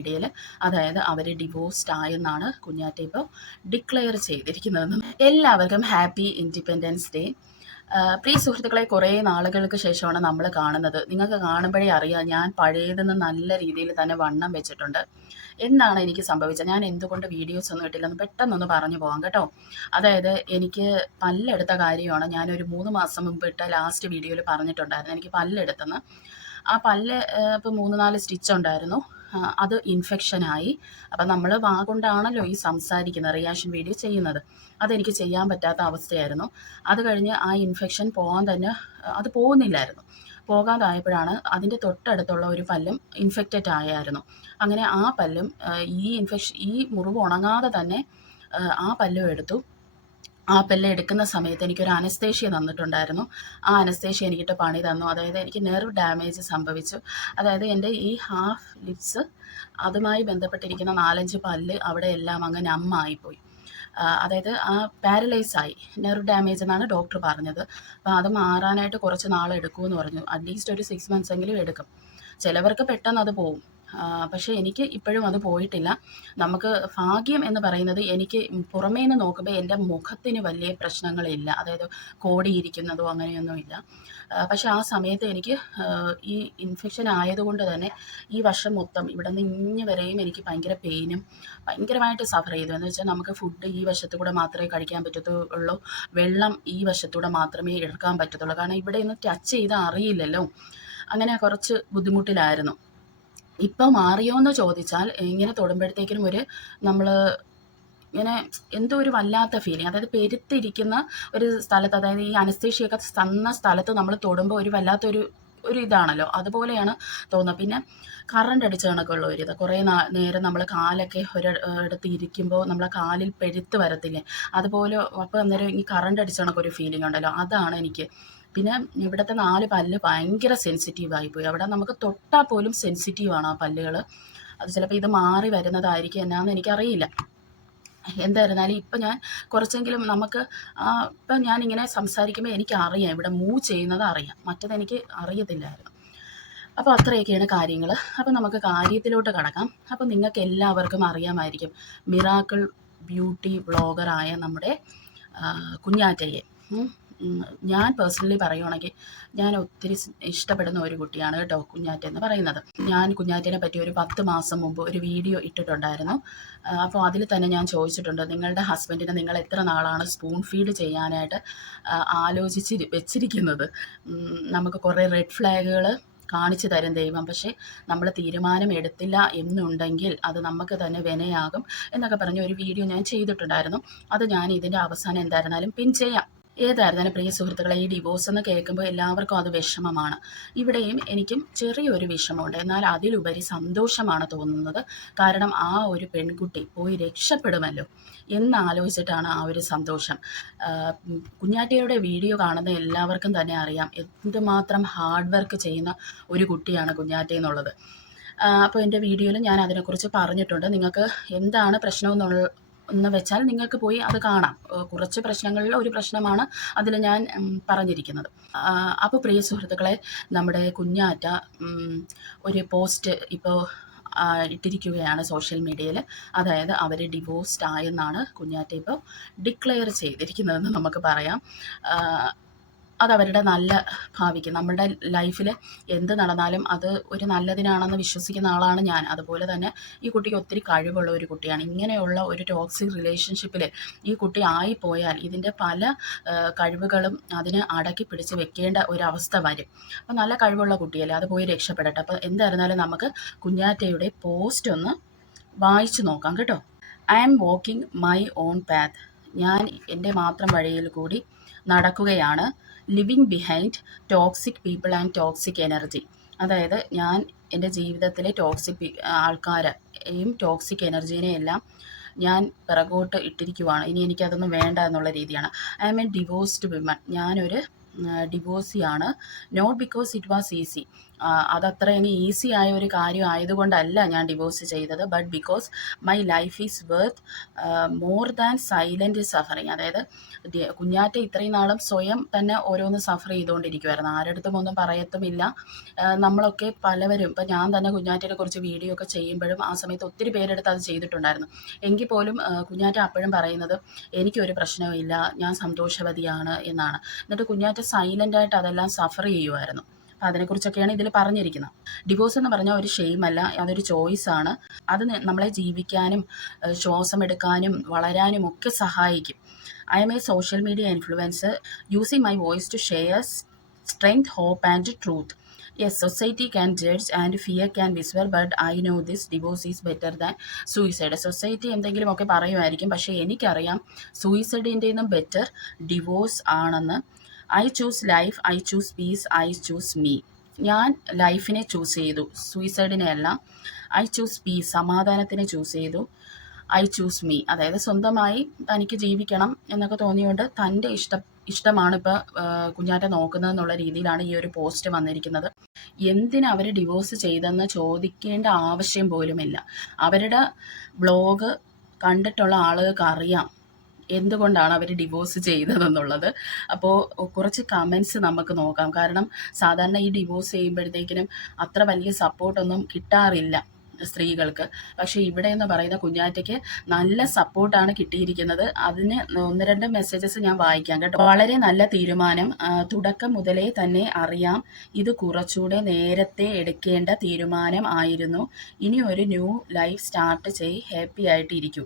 മീഡിയയിൽ, അതായത് അവർ ഡിവോഴ്സ്ഡ് ആയെന്നാണ് കുഞ്ഞാറ്റ ഇപ്പോൾ ഡിക്ലെയർ ചെയ്തിരിക്കുന്നതെന്നും. എല്ലാവർക്കും ഹാപ്പി ഇൻഡിപെൻഡൻസ് ഡേ. പ്രിയ സുഹൃത്തുക്കളെ, കുറേ നാളുകൾക്ക് ശേഷമാണ് നമ്മൾ കാണുന്നത്. നിങ്ങൾക്ക് കാണുമ്പോഴേ അറിയാം, ഞാൻ പഴയതെന്ന് നല്ല രീതിയിൽ തന്നെ വണ്ണം വെച്ചിട്ടുണ്ട്. എന്താണ് എനിക്ക് സംഭവിച്ചത്, ഞാൻ എന്തുകൊണ്ട് വീഡിയോസ് ഒന്നും ഇട്ടില്ലെന്ന് പെട്ടെന്നൊന്ന് പറഞ്ഞു പോകാം കേട്ടോ. അതായത് എനിക്ക് പല്ലെടുത്ത കാര്യമാണ് ഞാനൊരു 3 മാസം മുമ്പ് ഇട്ട ലാസ്റ്റ് വീഡിയോയിൽ പറഞ്ഞിട്ടുണ്ടായിരുന്നു. എനിക്ക് പല്ലെടുത്തെന്ന്. ആ പല്ല് ഇപ്പോൾ 3-4 സ്റ്റിച്ച് ഉണ്ടായിരുന്നു. അത് ഇൻഫെക്ഷനായി. അപ്പം നമ്മൾ വാ കൊണ്ടാണല്ലോ ഈ സംസാരിക്കുന്നത്, റിയാക്ഷൻ വീഡിയോ ചെയ്യുന്നത്. അതെനിക്ക് ചെയ്യാൻ പറ്റാത്ത അവസ്ഥയായിരുന്നു. അത് കഴിഞ്ഞ് ആ ഇൻഫെക്ഷൻ പോകാൻ തന്നെ അത് പോകുന്നില്ലായിരുന്നു. പോകാതായപ്പോഴാണ് അതിൻ്റെ തൊട്ടടുത്തുള്ള ഒരു പല്ലും ഇൻഫെക്റ്റഡ് ആയായിരുന്നു. അങ്ങനെ ആ പല്ലും ഈ മുറിവ് ഉണങ്ങാതെ തന്നെ ആ പല്ലും എടുത്തു. ആ പല്ല് എടുക്കുന്ന സമയത്ത് എനിക്കൊരു അനസ്തേഷ്യ തന്നിട്ടുണ്ടായിരുന്നു. ആ അനസ്തേഷ്യ എനിക്കിട്ട് പണി തന്നു. അതായത് എനിക്ക് നെർവ് ഡാമേജ് സംഭവിച്ചു. അതായത് എൻ്റെ ഈ ഹാഫ് ലിപ്സ്, അതുമായി ബന്ധപ്പെട്ടിരിക്കുന്ന 4-5 പല്ല് അവിടെ എല്ലാം അങ്ങ് നമ്മായിപ്പോയി. അതായത് ആ പാരലൈസായി, നെർവ് ഡാമേജ് എന്നാണ് ഡോക്ടർ പറഞ്ഞത്. അപ്പോൾ അത് മാറാനായിട്ട് കുറച്ച് നാളെടുക്കുമെന്ന് പറഞ്ഞു. അറ്റ്ലീസ്റ്റ് ഒരു 6 months എങ്കിലും എടുക്കും. ചിലവർക്ക് പെട്ടെന്ന് അത് പോവും. പക്ഷേ എനിക്ക് ഇപ്പോഴും അത് പോയിട്ടില്ല. നമുക്ക് ഭാഗ്യം എന്ന് പറയുന്നത്, എനിക്ക് പുറമേ നിന്ന് നോക്കുമ്പോൾ എൻ്റെ മുഖത്തിന് വലിയ പ്രശ്നങ്ങളില്ല. അതായത് കോടിയിരിക്കുന്നതോ അങ്ങനെയൊന്നുമില്ല. പക്ഷേ ആ സമയത്ത് എനിക്ക് ഈ ഇൻഫെക്ഷൻ ആയതുകൊണ്ട് തന്നെ ഈ വർഷം മൊത്തം ഇവിടെ നിന്ന് ഇങ്ങ് വരെയും എനിക്ക് ഭയങ്കര പെയിനും ഭയങ്കരമായിട്ട് സഫർ ചെയ്തു. എന്ന് വെച്ചാൽ നമുക്ക് ഫുഡ് ഈ വശത്തു കൂടെ മാത്രമേ കഴിക്കാൻ പറ്റത്തുള്ളൂ, വെള്ളം ഈ വശത്തൂടെ മാത്രമേ എടുക്കാൻ പറ്റത്തുള്ളൂ. കാരണം ഇവിടെ നിന്ന് ടച്ച് ചെയ്താൽ അറിയില്ലല്ലോ. അങ്ങനെ കുറച്ച് ബുദ്ധിമുട്ടിലായിരുന്നു. ഇപ്പോൾ മാറിയോ എന്ന് ചോദിച്ചാൽ, ഇങ്ങനെ തൊടുമ്പോഴത്തേക്കിനും നമ്മൾ ഇങ്ങനെ എന്തോ ഒരു വല്ലാത്ത ഫീലിംഗ്, അതായത് പെരുത്തിരിക്കുന്ന ഒരു സ്ഥലത്ത്, അതായത് ഈ അനസ്തേഷ്യയൊക്കെ തന്ന സ്ഥലത്ത് നമ്മൾ തൊടുമ്പോൾ ഒരു വല്ലാത്തൊരു ഇതാണല്ലോ, അതുപോലെയാണ് തോന്നുന്നത്. പിന്നെ കറണ്ട് അടിച്ച കണക്കുള്ള ഇത്, കുറേ നേരം നമ്മൾ കാലൊക്കെ ഒരിടത്ത് ഇരിക്കുമ്പോൾ നമ്മളെ കാലിൽ പെരുത്ത് വരത്തില്ലേ, അതുപോലെ. അപ്പോൾ അന്നേരം ഈ കറണ്ട് അടിച്ച കണക്കൊരു ഫീലിംഗ് ഉണ്ടല്ലോ, അതാണ് എനിക്ക്. പിന്നെ ഇവിടുത്തെ 4 പല്ല് ഭയങ്കര സെൻസിറ്റീവായിപ്പോയി. അവിടെ നമുക്ക് തൊട്ടാൽ പോലും സെൻസിറ്റീവാണ് ആ പല്ലുകൾ. അത് ചിലപ്പോൾ ഇത് മാറി വരുന്നതായിരിക്കും, എന്നാന്ന് എനിക്കറിയില്ല. എന്തായിരുന്നാലും ഇപ്പം ഞാൻ കുറച്ചെങ്കിലും നമുക്ക് ഇപ്പം ഞാനിങ്ങനെ സംസാരിക്കുമ്പോൾ എനിക്കറിയാം, ഇവിടെ മൂവ് ചെയ്യുന്നത് അറിയാം. മറ്റതെനിക്ക് അറിയത്തില്ലായിരുന്നു. അപ്പോൾ അത്രയൊക്കെയാണ് കാര്യങ്ങൾ. അപ്പോൾ നമുക്ക് കാര്യത്തിലോട്ട് കടക്കാം. അപ്പോൾ നിങ്ങൾക്ക് എല്ലാവർക്കും അറിയാമായിരിക്കും, മിറാക്കിൾ ബ്യൂട്ടി വ്ളോഗറായ നമ്മുടെ കുഞ്ഞാറ്റയെ. ഞാൻ പേഴ്സണലി പറയുവാണെങ്കിൽ ഞാൻ ഒത്തിരി ഇഷ്ടപ്പെടുന്ന ഒരു കുട്ടിയാണ് കേട്ടോ കുഞ്ഞാറ്റ എന്ന് പറയുന്നത്. ഞാൻ കുഞ്ഞാറ്റയെ പറ്റി ഒരു 10 മാസം മുമ്പ് ഒരു വീഡിയോ ഇട്ടിട്ടുണ്ടായിരുന്നു. അപ്പോൾ അതിൽ തന്നെ ഞാൻ ചോദിച്ചിട്ടുണ്ട്, നിങ്ങളുടെ ഹസ്ബൻഡിനെ നിങ്ങൾ എത്ര നാളാണ് സ്പൂൺ ഫീഡ് ചെയ്യാനായിട്ട് ആലോചിച്ച് വെച്ചിരിക്കുന്നത്? നമുക്ക് കുറേ റെഡ് ഫ്ലാഗുകൾ കാണിച്ചു തരും ദൈവം, പക്ഷേ നമ്മൾ തീരുമാനം എടുത്തില്ല എന്നുണ്ടെങ്കിൽ അത് നമുക്ക് തന്നെ വിനയാകും എന്നൊക്കെ പറഞ്ഞ ഒരു വീഡിയോ ഞാൻ ചെയ്തിട്ടുണ്ടായിരുന്നു. അത് ഞാൻ ഇതിൻ്റെ അവസാനം എന്തായിരുന്നാലും പിൻ ചെയ്യാം. ഏതായിരുന്നാലും പ്രിയ സുഹൃത്തുക്കളെ, ഈ ഡിവോഴ്സ് എന്ന് കേൾക്കുമ്പോൾ എല്ലാവർക്കും അത് വിഷമമാണ്. ഇവിടെയും എനിക്കും ചെറിയൊരു വിഷമമുണ്ട്, എന്നാൽ അതിലുപരി സന്തോഷമാണ് തോന്നുന്നത്. കാരണം ആ ഒരു പെൺകുട്ടി പോയി രക്ഷപ്പെടുമല്ലോ എന്നാലോചിച്ചിട്ടാണ് ആ ഒരു സന്തോഷം. കുഞ്ഞാറ്റയുടെ വീഡിയോ കാണുന്ന എല്ലാവർക്കും തന്നെ അറിയാം എന്തുമാത്രം ഹാർഡ് വർക്ക് ചെയ്യുന്ന ഒരു കുട്ടിയാണ് കുഞ്ഞാറ്റ എന്നുള്ളത്. അപ്പോൾ എൻ്റെ വീഡിയോയിൽ ഞാൻ അതിനെക്കുറിച്ച് പറഞ്ഞിട്ടുണ്ട്. നിങ്ങൾക്ക് എന്താണ് എന്ന് വെച്ചാൽ നിങ്ങൾക്ക് പോയി അത് കാണാം. കുറച്ച് പ്രശ്നങ്ങളിൽ ഒരു പ്രശ്നമാണ് അതിൽ ഞാൻ പറഞ്ഞിരിക്കുന്നത്. അപ്പോൾ പ്രിയ സുഹൃത്തുക്കളെ, നമ്മുടെ കുഞ്ഞാറ്റ ഒരു പോസ്റ്റ് ഇപ്പോൾ ഇട്ടിരിക്കുകയാണ് സോഷ്യൽ മീഡിയയിൽ. അതായത് അവർ ഡിവോഴ്സ്ഡ് ആയെന്നാണ് കുഞ്ഞാറ്റ ഇപ്പോൾ ഡിക്ലെയർ ചെയ്തിരിക്കുന്നതെന്ന് നമുക്ക് പറയാം. അതവരുടെ നല്ല ഭാവിക്ക്, നമ്മുടെ ലൈഫിൽ എന്ത് നടന്നാലും അത് ഒരു നല്ലതിനാണെന്ന് വിശ്വസിക്കുന്ന ആളാണ് ഞാൻ. അതുപോലെ തന്നെ ഈ കുട്ടിക്ക് ഒത്തിരി കഴിവുള്ള ഒരു കുട്ടിയാണ്. ഇങ്ങനെയുള്ള ഒരു ടോക്സിക് റിലേഷൻഷിപ്പിൽ ഈ കുട്ടി ആയിപ്പോയാൽ ഇതിൻ്റെ പല കഴിവുകളും അതിന് അടക്കി പിടിച്ച് വെക്കേണ്ട ഒരവസ്ഥ വരും. അപ്പോൾ നല്ല കഴിവുള്ള കുട്ടിയല്ലേ, അത് പോയി രക്ഷപ്പെടട്ടെ. അപ്പോൾ എന്തായിരുന്നാലും നമുക്ക് കുഞ്ഞാറ്റയുടെ പോസ്റ്റ് ഒന്ന് വായിച്ചു നോക്കാം കേട്ടോ. I am walking my own path. ഞാൻ എൻ്റെ മാത്രം വഴിയിൽ കൂടി നടക്കുകയാണ്. Living behind toxic people and toxic energy. അതായത് ഞാൻ എൻ്റെ ജീവിതത്തിലെ ടോക്സിക് ആൾക്കാരെയും ടോക്സിക് എനർജീനെയെല്ലാം ഞാൻ പിറകോട്ട് ഇട്ടിരിക്കുവാണ്. ഇനി എനിക്കതൊന്നും വേണ്ട എന്നുള്ള രീതിയാണ്. I am a divorced woman. ഞാനൊരു ഡിവോഴ്സിയാണ്. Not because it was easy. അതത്ര ഇനി ഈസി ആയ ഒരു കാര്യം ആയതുകൊണ്ടല്ല ഞാൻ ഡിവോഴ്സ് ചെയ്തത്. But because my life is worth more than silent suffering. അതായത് കുഞ്ഞാറ്റ ഇത്രയും നാളും സ്വയം തന്നെ ഓരോന്ന് സഫർ ചെയ്തുകൊണ്ടിരിക്കുമായിരുന്നു. ആരടുത്തും ഒന്നും പറയത്തുമില്ല. നമ്മളൊക്കെ പലവരും, ഇപ്പം ഞാൻ തന്നെ കുഞ്ഞാറ്റയെ കുറിച്ച് വീഡിയോ ഒക്കെ ചെയ്യുമ്പോഴും ആ സമയത്ത് ഒത്തിരി പേരെടുത്ത് അത് ചെയ്തിട്ടുണ്ടായിരുന്നു. എങ്കിൽ പോലും കുഞ്ഞാറ്റ അപ്പോഴും പറയുന്നത് എനിക്കൊരു പ്രശ്നവുമില്ല, ഞാൻ സന്തോഷവതിയാണ് എന്നാണ്. എന്നിട്ട് കുഞ്ഞാറ്റ സൈലൻ്റായിട്ട് അതെല്ലാം സഫർ ചെയ്യുമായിരുന്നു. അപ്പം അതിനെക്കുറിച്ചൊക്കെയാണ് ഇതിൽ പറഞ്ഞിരിക്കുന്നത്. ഡിവോഴ്സ് എന്ന് പറഞ്ഞാൽ ഒരു ഷെയിമല്ല, അതൊരു ചോയ്സാണ്. അത് നമ്മളെ ജീവിക്കാനും ശ്വാസമെടുക്കാനും വളരാനും ഒക്കെ സഹായിക്കും. I am a social media influencer using my voice to share strength, hope and truth. Yes, society can judge and fear can whisper, but I know this divorce is better than suicide. Society എന്തെങ്കിലുമൊക്കെ പറയുമായിരിക്കും, പക്ഷേ എനിക്കറിയാം സൂയിസൈഡിൻ്റെ നിന്നും better divorce ആണെന്ന്. I choose life, I choose peace, I choose me. ഞാൻ ലൈഫിനെ choose ചെയ്തു, സൂയിസൈഡിനെ അല്ല. ഐ ചൂസ് പീസ്, സമാധാനത്തിനെ ചൂസ് ചെയ്തു. ഐ ചൂസ് മീ, അതായത് സ്വന്തമായി തനിക്ക് ജീവിക്കണം എന്നൊക്കെ തോന്നിയുകൊണ്ട് തൻ്റെ ഇഷ്ടമാണ് ഇപ്പോൾ കുഞ്ഞാറ്റ നോക്കുന്നതെന്നുള്ള രീതിയിലാണ് ഈ ഒരു പോസ്റ്റ് വന്നിരിക്കുന്നത്. എന്തിന് അവർ ഡിവോഴ്സ് ചെയ്തെന്ന് ചോദിക്കേണ്ട ആവശ്യം പോലുമില്ല. അവരുടെ വ്ളോഗ് കണ്ടിട്ടുള്ള ആളുകൾക്ക് അറിയാം എന്തുകൊണ്ടാണ് അവർ ഡിവോഴ്സ് ചെയ്തതെന്നുള്ളത്. അപ്പോൾ കുറച്ച് കമൻസ് നമുക്ക് നോക്കാം. കാരണം സാധാരണ ഈ ഡിവോഴ്സ് ചെയ്യുമ്പോഴത്തേക്കിനും അത്ര വലിയ സപ്പോർട്ടൊന്നും കിട്ടാറില്ല സ്ത്രീകൾക്ക്. പക്ഷേ ഇവിടെ എന്ന് പറയുന്ന കുഞ്ഞാറ്റയ്ക്ക് നല്ല സപ്പോർട്ടാണ് കിട്ടിയിരിക്കുന്നത്. അതിന് 1-2 മെസ്സേജസ് ഞാൻ വായിക്കാം കേട്ടോ. വളരെ നല്ല തീരുമാനം, തുടക്കം മുതലേ തന്നെ അറിയാം ഇത് കുറച്ചുകൂടെ നേരത്തെ എടുക്കേണ്ട തീരുമാനം ആയിരുന്നു. ഇനി ഒരു ന്യൂ ലൈഫ് സ്റ്റാർട്ട് ചെയ്, ഹാപ്പി ആയിട്ട് ഇരിക്കൂ.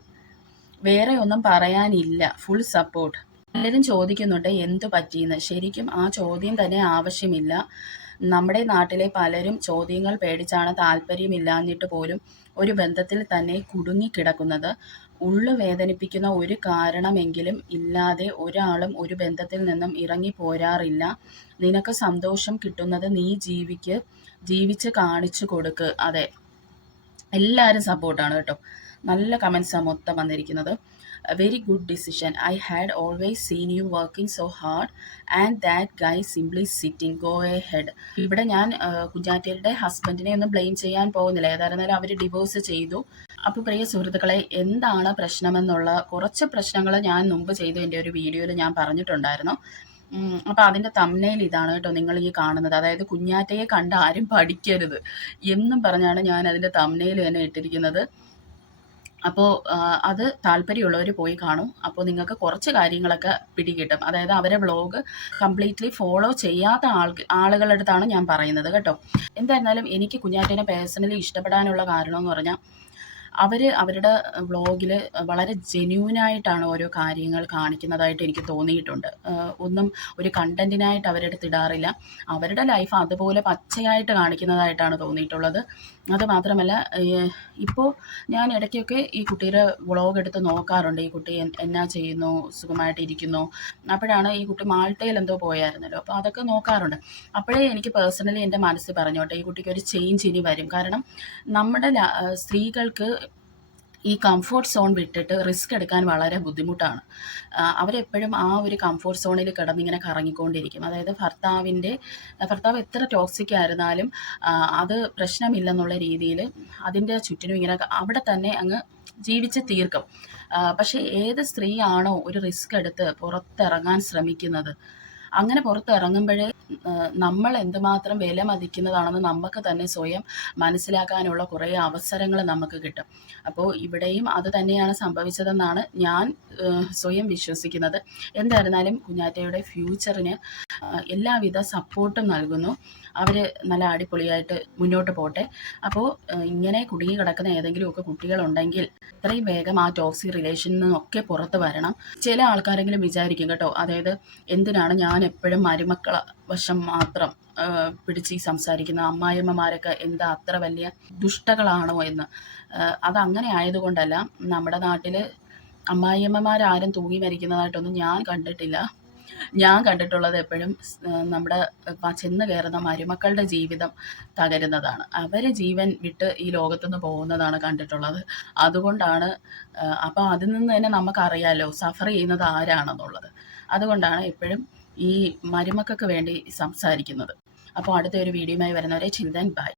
വേറെ ഒന്നും പറയാനില്ല, ഫുൾ സപ്പോർട്ട്. പലരും ചോദിക്കുന്നുണ്ട് എന്തു പറ്റിയെന്ന്. ശരിക്കും ആ ചോദ്യം തന്നെ ആവശ്യമില്ല. നമ്മുടെ നാട്ടിലെ പലരും ചോദ്യങ്ങൾ പേടിച്ചാണ് താല്പര്യമില്ലാഞ്ഞിട്ട് പോലും ഒരു ബന്ധത്തിൽ തന്നെ കുടുങ്ങിക്കിടക്കുന്നത്. ഉള്ളു വേദനിപ്പിക്കുന്ന ഒരു കാരണമെങ്കിലും ഇല്ലാതെ ഒരാളും ഒരു ബന്ധത്തിൽ നിന്നും ഇറങ്ങി പോരാറില്ല. നിനക്ക് സന്തോഷം കിട്ടുന്നത് നീ ജീവിച്ച് കാണിച്ചു കൊടുക്ക്. അതെ, എല്ലാവരും സപ്പോർട്ടാണ് കേട്ടോ. നല്ല കമൻസാണ് മൊത്തം വന്നിരിക്കുന്നത്. Very good decision, I had always seen you working so hard and that guy simply sitting, go ahead. ഇവിടെ ഞാൻ കുഞ്ഞാറ്റയുടെ ഹസ്ബൻഡിനെ ഒന്നും ബ്ലെയിം ചെയ്യാൻ പോകുന്നില്ല. ഏതായിരുന്നാലും അവർ ഡിവോഴ്സ് ചെയ്തു. അപ്പോൾ പ്രിയ സുഹൃത്തുക്കളെ, എന്താണ് പ്രശ്നമെന്നുള്ള കുറച്ച് പ്രശ്നങ്ങൾ ഞാൻ മുമ്പ് ചെയ്തു എൻ്റെ ഒരു വീഡിയോയിൽ ഞാൻ പറഞ്ഞിട്ടുണ്ടായിരുന്നു. അപ്പോൾ അതിൻ്റെ തംബ്നെയിൽ ഇതാണ് കേട്ടോ നിങ്ങൾ ഈ കാണുന്നത്. അതായത് കുഞ്ഞാറ്റയെ കണ്ട് ആരും പഠിക്കരുത് എന്നും പറഞ്ഞാണ് ഞാൻ അതിൻ്റെ തംബ്നെയിൽ തന്നെ ഇട്ടിരിക്കുന്നത്. അപ്പോൾ അത് താല്പര്യമുള്ളവർ പോയി കാണും. അപ്പോൾ നിങ്ങൾക്ക് കുറച്ച് കാര്യങ്ങളൊക്കെ പിടികിട്ടും. അതായത് അവരെ വ്ളോഗ് കംപ്ലീറ്റ്ലി ഫോളോ ചെയ്യാത്ത ആളുകളുടെ അടുത്താണ് ഞാൻ പറയുന്നത് കേട്ടോ. എന്തായിരുന്നാലും എനിക്ക് കുഞ്ഞാറ്റേനെ പേഴ്സണലി ഇഷ്ടപ്പെടാനുള്ള കാരണം എന്ന് പറഞ്ഞാൽ അവരുടെ വ്ളോഗിൽ വളരെ ജെന്യൂനായിട്ടാണ് ഓരോ കാര്യങ്ങൾ കാണിക്കുന്നതായിട്ട് എനിക്ക് തോന്നിയിട്ടുണ്ട്. ഒന്നും ഒരു കണ്ടൻറ്റിനായിട്ട് അവരെടുത്ത് ഇടാറില്ല. അവരുടെ ലൈഫ് അതുപോലെ പച്ചയായിട്ട് കാണിക്കുന്നതായിട്ടാണ് തോന്നിയിട്ടുള്ളത്. അതുമാത്രമല്ല, ഇപ്പോൾ ഞാൻ ഇടയ്ക്കൊക്കെ ഈ കുട്ടിയുടെ വ്ളോഗ് എടുത്ത് നോക്കാറുണ്ട്. ഈ കുട്ടി എന്നാ ചെയ്യുന്നു, സുഖമായിട്ടിരിക്കുന്നു. അപ്പോഴാണ് ഈ കുട്ടി മാൾട്ടയിൽ എന്തോ പോയായിരുന്നല്ലോ, അപ്പോൾ അതൊക്കെ നോക്കാറുണ്ട്. അപ്പോഴേ എനിക്ക് പേഴ്സണലി എൻ്റെ മനസ്സിൽ പറഞ്ഞോട്ടെ, ഈ കുട്ടിക്ക് ഒരു ചേഞ്ച് ഇനി വരും. കാരണം നമ്മുടെ സ്ത്രീകൾക്ക് ഈ കംഫോർട്ട് സോൺ വിട്ടിട്ട് റിസ്ക് എടുക്കാൻ വളരെ ബുദ്ധിമുട്ടാണ്. അവരെപ്പോഴും ആ ഒരു കംഫോർട്ട് സോണിൽ കിടന്നിങ്ങനെ കറങ്ങിക്കൊണ്ടിരിക്കും. അതായത് ഭർത്താവ് എത്ര ടോക്സിക് ആയിരുന്നാലും അത് പ്രശ്നമില്ലെന്നുള്ള രീതിയിൽ അതിൻ്റെ ചുറ്റിനും ഇങ്ങനെ അവിടെ തന്നെ അങ്ങ് ജീവിച്ച് തീർക്കും. പക്ഷേ ഏത് സ്ത്രീയാണോ ഒരു റിസ്ക് എടുത്ത് പുറത്തിറങ്ങാൻ ശ്രമിക്കുന്നത്, അങ്ങനെ പുറത്തിറങ്ങുമ്പോഴേ നമ്മൾ എന്തുമാത്രം വില മതിക്കുന്നതാണെന്ന് നമുക്ക് തന്നെ സ്വയം മനസ്സിലാക്കാനുള്ള കുറേ അവസരങ്ങൾ നമുക്ക് കിട്ടും. അപ്പോൾ ഇവിടെയും അത് തന്നെയാണ് സംഭവിച്ചതെന്നാണ് ഞാൻ സ്വയം വിശ്വസിക്കുന്നത്. എന്തായിരുന്നാലും കുഞ്ഞാറ്റയുടെ ഫ്യൂച്ചറിന് എല്ലാവിധ സപ്പോർട്ടും നൽകുന്നു. അവർ നല്ല അടിപൊളിയായിട്ട് മുന്നോട്ട് പോട്ടെ. അപ്പോൾ ഇങ്ങനെ കുടുങ്ങി കിടക്കുന്ന ഏതെങ്കിലുമൊക്കെ കുട്ടികളുണ്ടെങ്കിൽ എത്രയും വേഗം ആ ടോക്സിക് റിലേഷനിൽ നിന്നൊക്കെ പുറത്ത് വരണം. ചില ആൾക്കാരെങ്കിലും വിചാരിക്കും കേട്ടോ, അതായത് എന്തിനാണ് ഞാൻ എപ്പോഴും മരുമക്കള വശം മാത്രം പിടിച്ച് സംസാരിക്കുന്ന അമ്മായിയമ്മമാരൊക്കെ എന്താ അത്ര വലിയ ദുഷ്ടകളാണോ എന്ന്. അതങ്ങനെ ആയതുകൊണ്ടല്ല. നമ്മുടെ നാട്ടിൽ അമ്മായിയമ്മമാരാരും തൂങ്ങി മരിക്കുന്നതായിട്ടൊന്നും ഞാൻ കണ്ടിട്ടില്ല. ഞാൻ കണ്ടിട്ടുള്ളത് എപ്പോഴും നമ്മുടെ ചെന്ന് കയറുന്ന മരുമക്കളുടെ ജീവിതം തകരുന്നതാണ്. അവർ ജീവൻ വിട്ട് ഈ ലോകത്തുനിന്ന് പോകുന്നതാണ് കണ്ടിട്ടുള്ളത്. അതുകൊണ്ടാണ് അപ്പോൾ അതിൽ നിന്ന് തന്നെ നമുക്കറിയാമല്ലോ സഫർ ചെയ്യുന്നത് ആരാണെന്നുള്ളത്. അതുകൊണ്ടാണ് എപ്പോഴും ഈ മരുമക്കൾക്ക് വേണ്ടി സംസാരിക്കുന്നത്. അപ്പോൾ അടുത്ത ഒരു വീഡിയോയുമായി വരുന്നവരെ ചിന്തൻ ബൈ.